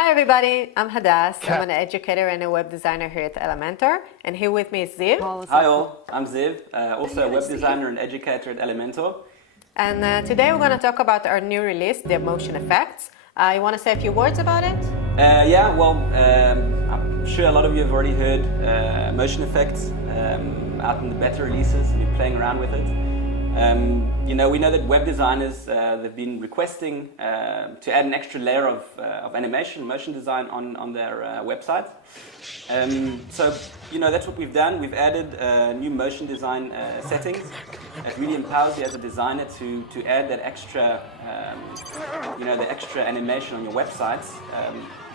Hi everybody, I'm Hadass. I'm an educator and a web designer here at Elementor, and here with me is Ziv. Hi all, I'm Ziv, also a web designer and educator at Elementor. And today we're going to talk about our new release, the Motion Effects. You want to say a few words about it? I'm sure a lot of you have already heard Motion Effects out in the beta releases and you're playing around with it. We know that web designers, they've been requesting to add an extra layer of animation, motion design on their website. That's what we've done. We've added new motion design settings. It really empowers you as a designer to add that extra, the extra animation on your websites.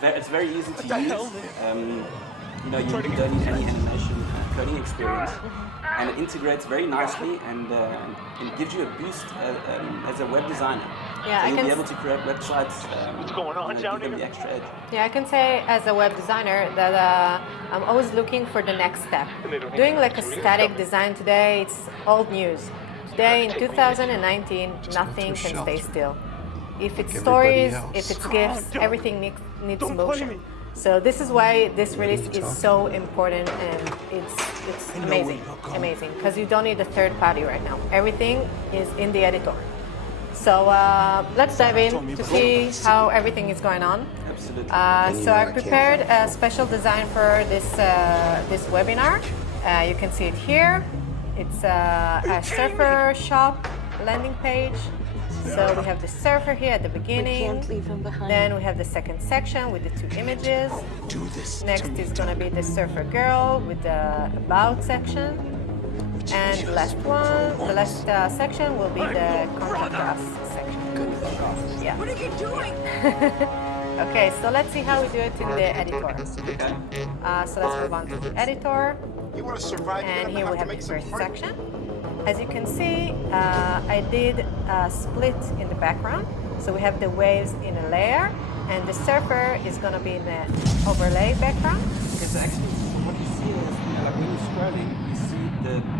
It's very easy to use. You don't need any animation coding experience. And it integrates very nicely and it gives you a boost as a web designer. Yeah, so you'll be able to create websites, What's going on down give them here? the extra edge. Yeah, I can say as a web designer that I'm always looking for the next step. Doing like a static design today, it's old news. Today in 2019, nothing can stay still. If it's stories, if it's GIFs, everything needs motion. So this is why this release is so important, and it's amazing, because you don't need a third party right now. Everything is in the editor. So let's dive in to see how everything is going on. Absolutely. So I prepared a special design for this webinar. You can see it here. It's a surfer shop landing page. So we have the surfer here at the beginning. Then we have the second section with the two images. Next is going to be the surfer girl with the about section. And the last section will be the contact us section. Yeah. What are you doing? Okay, so let's see how we do it in the editor. Okay. So let's move on to the editor. You want to survive? And here we have the first section. As you can see, I did a split in the background. So we have the waves in a layer, and the surfer is going to be in the overlay background. Okay, so actually, what you see is, like when you're scrolling, you see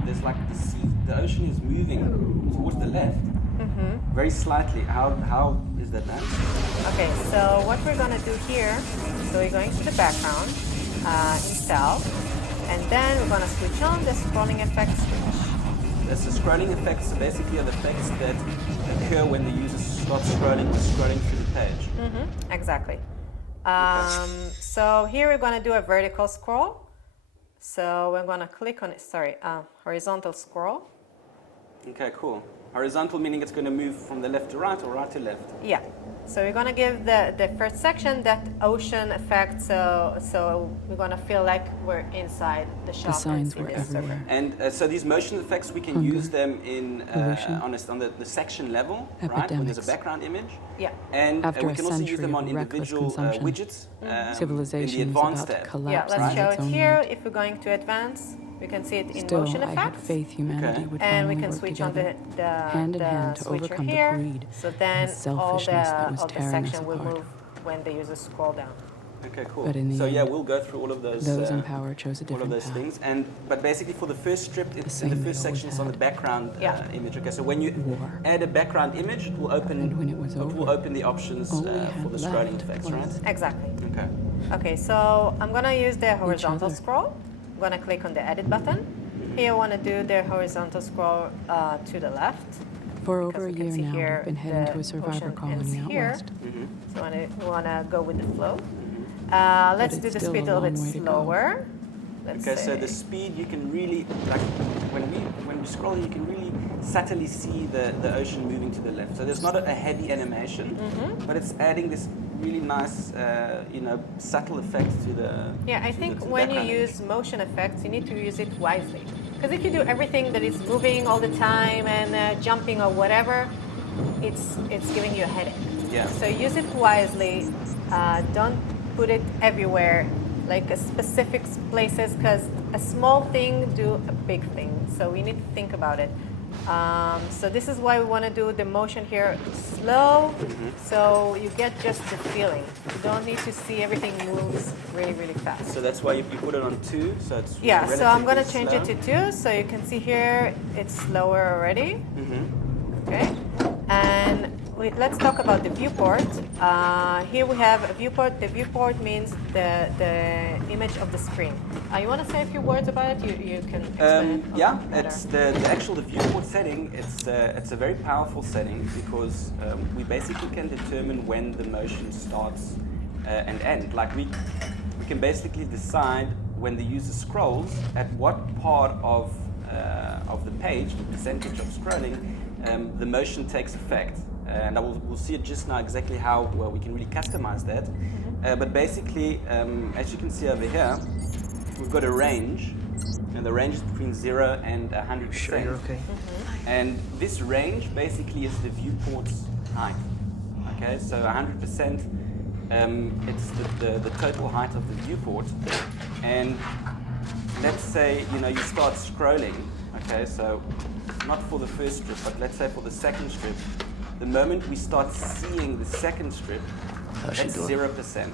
there's like the sea, the ocean is moving towards the left, very slightly. How is that done? Okay, so what we're going to do here, so we're going to the background, install, and then we're going to switch on the scrolling effects switch. That's the scrolling effects, so basically are the effects that occur when the user starts scrolling through the page. Exactly. So here we're going to do a vertical scroll. So we're going to click on it, horizontal scroll. Okay, cool. Horizontal meaning it's going to move from the left to right or right to left? Yeah. So we're going to give the first section that ocean effect, so we're going to feel like we're inside the shop. The signs and were see the server. everywhere. And so these motion effects, we can use them in on the section level, right? When there's a epidemics. background image. Yeah. And After we a can also use century them of on reckless individual consumption, widgets in civilization the is advanced about to tab. collapse Yeah, let's on show its it own here. weight. If we're going to advance, we can see it in Still, motion I had effects. faith humanity Okay. would And we finally can work switch on together, the hand in hand to switcher overcome here. the greed So then and all selfishness that was the tearing us section will apart. move when the user scroll down. Okay, cool. But in the So yeah, end, we'll go through all of those. in power chose a all of different those path. things, but basically for the first strip, it's in same the they first always section. It's on the had. background Yeah. image. Okay, so when you War. add a background image, it will open. And when it was will over, open the options all we for had the scrolling left effects, was- right? Exactly. Okay. Okay, so I'm gonna use the horizontal other. scroll. I'm gonna click on the edit button. Here I wanna do the horizontal scroll to the left. For Because over a we can year see now, here we've been heading the to a survivor ocean colony ends out here. west. So we wanna go with the flow. Let's it's do the still speed a a little long way bit to go. slower. Let's Okay, so say- the speed you can really like when we scroll, you can really subtly see the ocean moving to the left. So there's not a heavy animation, but it's adding this really nice, subtle effect to the. Yeah, I to think the when you background image. use motion effects, you need to use it wisely. Because if you do everything that is moving all the time and jumping or whatever, it's giving you a headache. Yeah. So use it wisely. Don't put it everywhere, like a specific places, because a small thing do a big thing. So we need to think about it. So this is why we want to do the motion here slow, so you get just the feeling. You don't need to see everything moves really, really fast. So that's why you put it on 2, so it's Yeah, so I'm going to relatively change it to 2, so you can see here it's slower already. Okay, and let's talk about the viewport. Here we have a viewport. The viewport means the image of the screen. You want to say a few words about it? You can explain it. Yeah, better. it's the actual viewport setting. It's a very powerful setting because we basically can determine when the motion starts and ends. Like we can basically decide when the user scrolls at what part of the page, the percentage of scrolling, the motion takes effect. And we'll see it just now exactly how we can really customize that. But basically, as you can see over here, we've got a range, and the range is between 0 and 100%. Sure, you're okay. And this range basically is the viewport's height. Okay, so 100%, it's the total height of the viewport. And let's say you start scrolling. Okay, so not for the first strip, but let's say for the second strip. The moment we start seeing the second strip, that's 0%.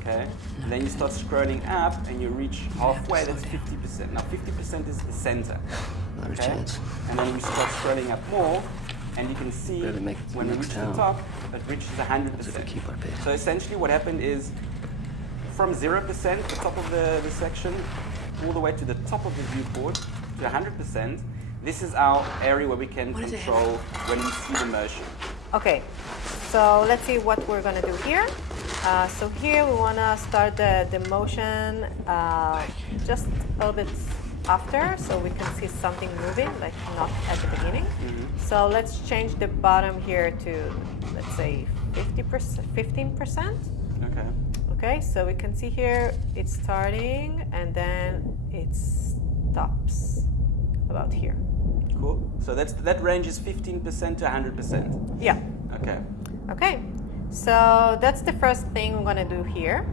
Okay, and then you start scrolling up, and you reach halfway. That's 50%. Now 50% is the center. Not a Okay, chance. and then we start scrolling up more, and you can see Better make it to when the we reach next the town. top, it reaches 100%. If we keep our pace. So essentially, what happened is from 0%, the top of the section, all the way to the top of the viewport to 100%. This is our area where we can control when we see the motion. Okay, so let's see what we're gonna do here. So here we wanna start the motion just a little bit after, so we can see something moving, like not at the beginning. So let's change the bottom here to, let's say, 15%. Okay. Okay, so we can see here it's starting and then it stops about here. Cool. So that range is 15% to 100%. Yeah. Okay. Okay, so that's the first thing we're gonna do here.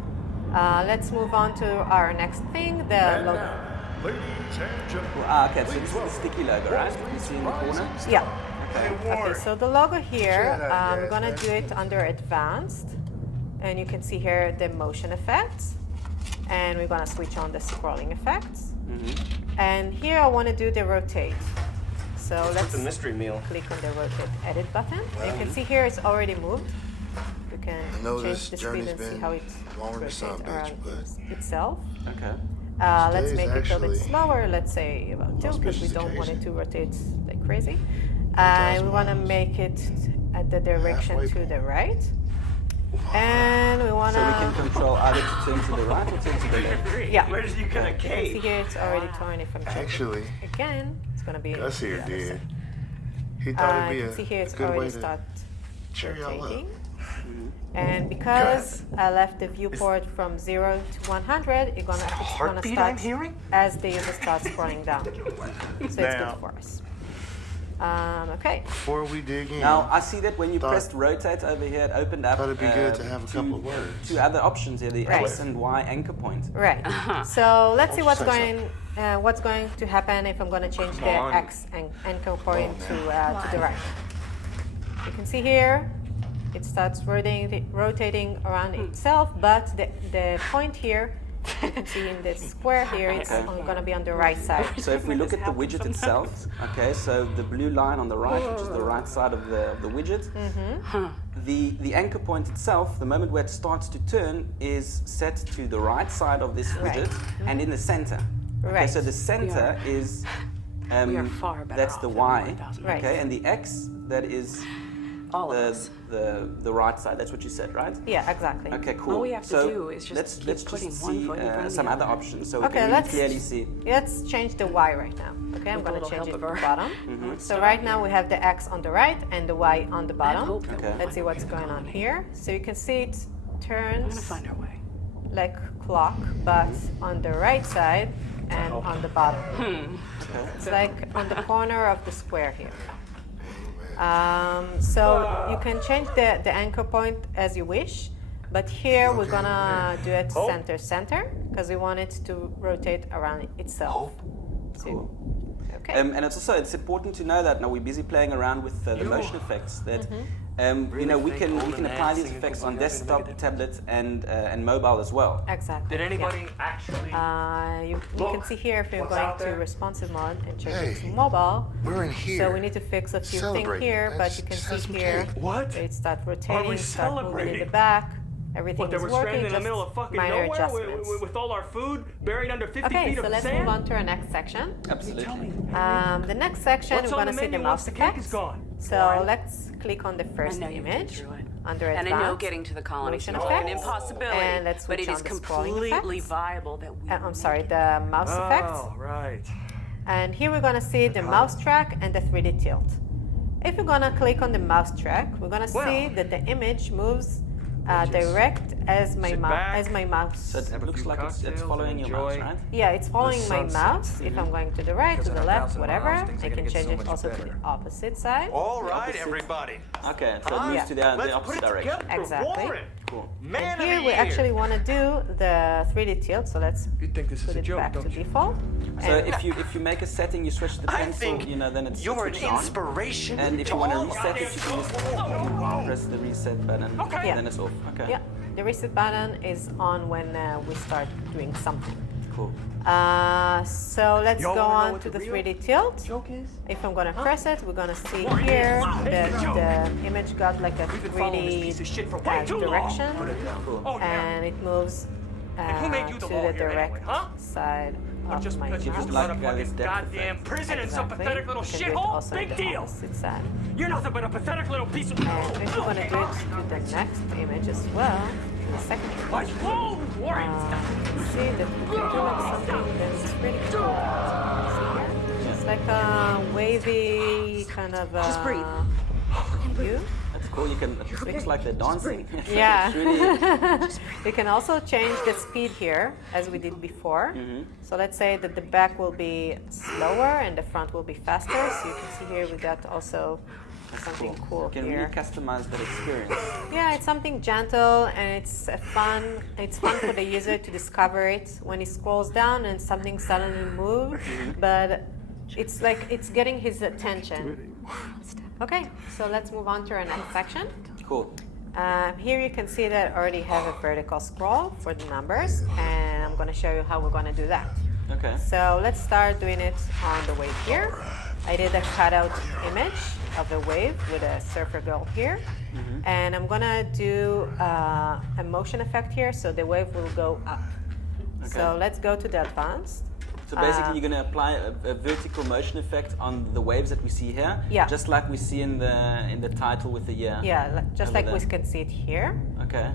Let's move on to our next thing, the logo. Ladies and gentlemen, Cool. Okay, so this is the sticky logo, right? You see in the corner? Yeah. Okay. Okay, so the logo here, we're gonna do it under advanced. And you can see here the motion effects. And we're gonna switch on the scrolling effects. And here I wanna do the rotate. So let's mystery meal. click on the rotate edit button. And you can see here it's already moved. We can know change this the speed journey's and see been how it longer than rotates some, bitch, around but- itself. Okay. Let's Today's make it a little bit actually slower, let's say about 2, because we auspicious don't want it occasion. to rotate like crazy. And we want to 1,000 make it at the direction Halfway to point. the right. And we want So we can to, control either to turn to the right or turn to the left. yeah. Where's you gonna You can see here it's already turning from check. Actually, Again, it's going to be Gus here the other did. side. He thought You it'd can see be here a it's good way already to start cheer y'all up. rotating. And because I left the viewport from 0 to 100, it's gonna heartbeat start I'm hearing? as the user starts scrolling down. So it's good Now. for us. Okay. Before we dig in, Now, I see that when you Thought- pressed rotate over here, it opened up Thought it'd be good to have a couple of words. two other options here, the Right. X and Y anchor point. Right. So let's see Why don't what's you say going to happen if I'm going to change the on. X anchor point to the right. You can see here it starts rotating around itself, but the point here, you can see in the square here, it's Okay. only going to be on the right side. So if we look at the widget itself, okay, so the blue line on the right, which is the right side of the widget, the anchor point itself, the moment where it starts to turn, is set to the right side of this Right. widget and in the center. Okay, Right. so the center is We are far better that's off the than Y, 1,000. Right. okay, and the X that is All of us. the right side. That's what you said, right? Yeah, exactly. Okay, cool. All we have to so do is just let's keep let's putting just one see foot in front of the some other other. options so we Okay, can really let's clearly see. Let's change the Y right now. Okay, I'm With a going to little change help it of to our the bottom. Mm-hmm. So right now we have the X on the right and the Y on the bottom. hope that Okay. Let's see what's going on here. So you can see it We're gonna turns find our way. like clock, but on the right side and on the bottom. It's like on the corner of the square here. So you can change the anchor point as you wish, but here we're gonna do it center because we want it to rotate around itself. So, okay. And it's important to know that now we're busy playing around with the motion effects that you know, we can apply these effects on desktop, tablets, and mobile as well. Exactly. Did anybody actually? You can see here if you're What's going out to there? responsive mode and change it to Hey, mobile. we're in here. So we need to fix a few things Celebrate. here, but Let's you can just have see some here. cake. What? It start rotating, we start moving in the celebrating? back. Everything What, that is we're working, stranded in the just middle of fucking minor nowhere adjustments. with all our food buried under 50 Okay, feet so of let's sand? move on to our next section. Absolutely. The next section, What's we're on going to the see the menu once mouse the cake effects. is gone? So let's click on the first I know you've been image through it. under And I know advanced. getting to the colony motion seems like an effects. impossibility, And let's but switch it on is the scrolling completely effects. viable that we. I'm sorry, the mouse effects. Oh, right. And here we're going to see the mouse track and the 3D tilt. If you're going to click on the mouse track, we're going to see that the image moves direct as my mouse. So it looks like it's following your mouse, right? Yeah, it's following my sunset. mouse. If I'm going to the right, to Because the in left, 1,000 whatever, miles, things are I gonna can get change so it much also to better. the opposite side. All right, Opposite. everybody. Okay, so it moves to the opposite direction. Exactly. Cool. Man And of here the we year. actually want to do the 3D tilt, so let's You think this is put a it joke, back to don't you? default. So And if you make a setting, you switch the I pencil, think you know, then it's you're an switched on. inspiration And if to you want to all reset it, you can just press the reset button, Okay. Yeah. then it's off. Okay. yeah, the reset button is on when we start doing something. Cool. So let's Y'all go wanna know on what to the the real 3D tilt. Joke is? If I'm gonna press it, we're gonna see here that the image got like a We've been following this piece of shit for 3D way too long. direction, Put it down. Cool. Oh, yeah. and it moves who made you to the law the here anyway, direct huh? side of Just my because you mouse. just like, run a this fucking depth goddamn effect. prison in some Exactly. pathetic little You can do it shithole? also Big the deal. opposite side. You're nothing but a pathetic little piece of. And if we're gonna do it to the next image as well, the second image. Like, whoa, Warren! You see that we can do like something that's really cool. See here? It's like a wavy kind of Just breathe. view. That's cool. You can. It looks like they're dancing. Yeah. It's really, You can also change the speed here, as we did before. So let's say that the back will be slower and the front will be faster. So you can see here we got also something cool you can here. really customize that experience. Yeah, it's something gentle and it's fun. It's fun for the user to discover it when he scrolls down and something suddenly moves, but it's like it's getting his attention. Okay, so let's move on to our next section. Cool. Here you can see that I already have a vertical scroll for the numbers, and I'm going to show you how we're going to do that. Okay. So let's start doing it on the wave here. I did a cutout image of the wave with a surfer girl here. And I'm gonna do a motion effect here, so the wave will go up. So let's go to the advanced. So basically, you're going to apply a vertical motion effect on the waves that we see here, Yeah. just like we see in the title with the year. Yeah, just Over like we there. can see it here. Okay.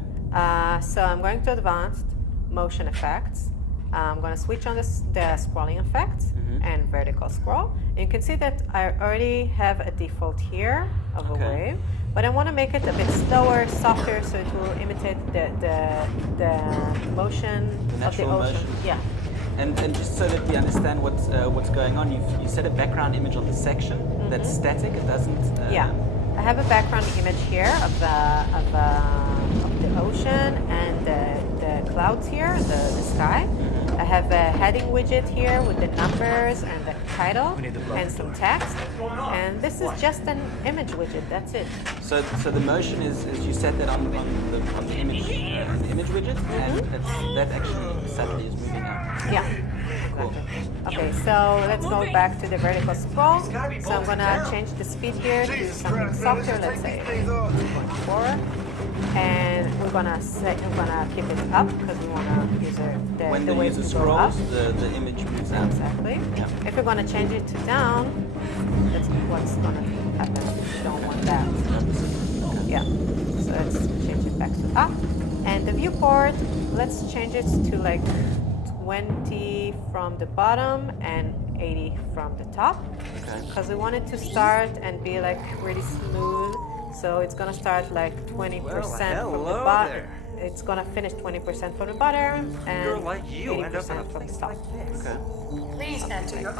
So I'm going to advanced motion effects. I'm going to switch on the scrolling effect and vertical scroll. And you can see that I already have a default here of a Okay. wave, but I want to make it a bit slower, softer, so it will imitate the motion The of the natural ocean. motion. Yeah. And just so that we understand what's going on, you set a background image on the section that's static. It doesn't. Yeah, I have a background image here of the ocean and the clouds here, the sky. I have a heading widget here with the numbers and the title and some text. And this is just an image widget. That's it. So the motion is you set that on the image widget, and that actually suddenly is moving up. Yeah. Exactly. Okay, so let's go back to the vertical scroll. So I'm gonna change the speed here to something softer. Let's say 1.4. And we're gonna keep it up because we wanna use When the the wave user to go up. scrolls, the image moves up. Exactly. Yeah. If we're gonna change it to down, that's what's gonna happen. We don't want that. Yeah. So let's change it back to up. And the viewport, let's change it to like 20 from the bottom and 80 from the top. Because we want it to start and be like really smooth. So it's gonna start like 20% from the bottom. It's gonna finish 20% from the bottom and Girl like you end up in a 80% from the top. Okay. Please enter your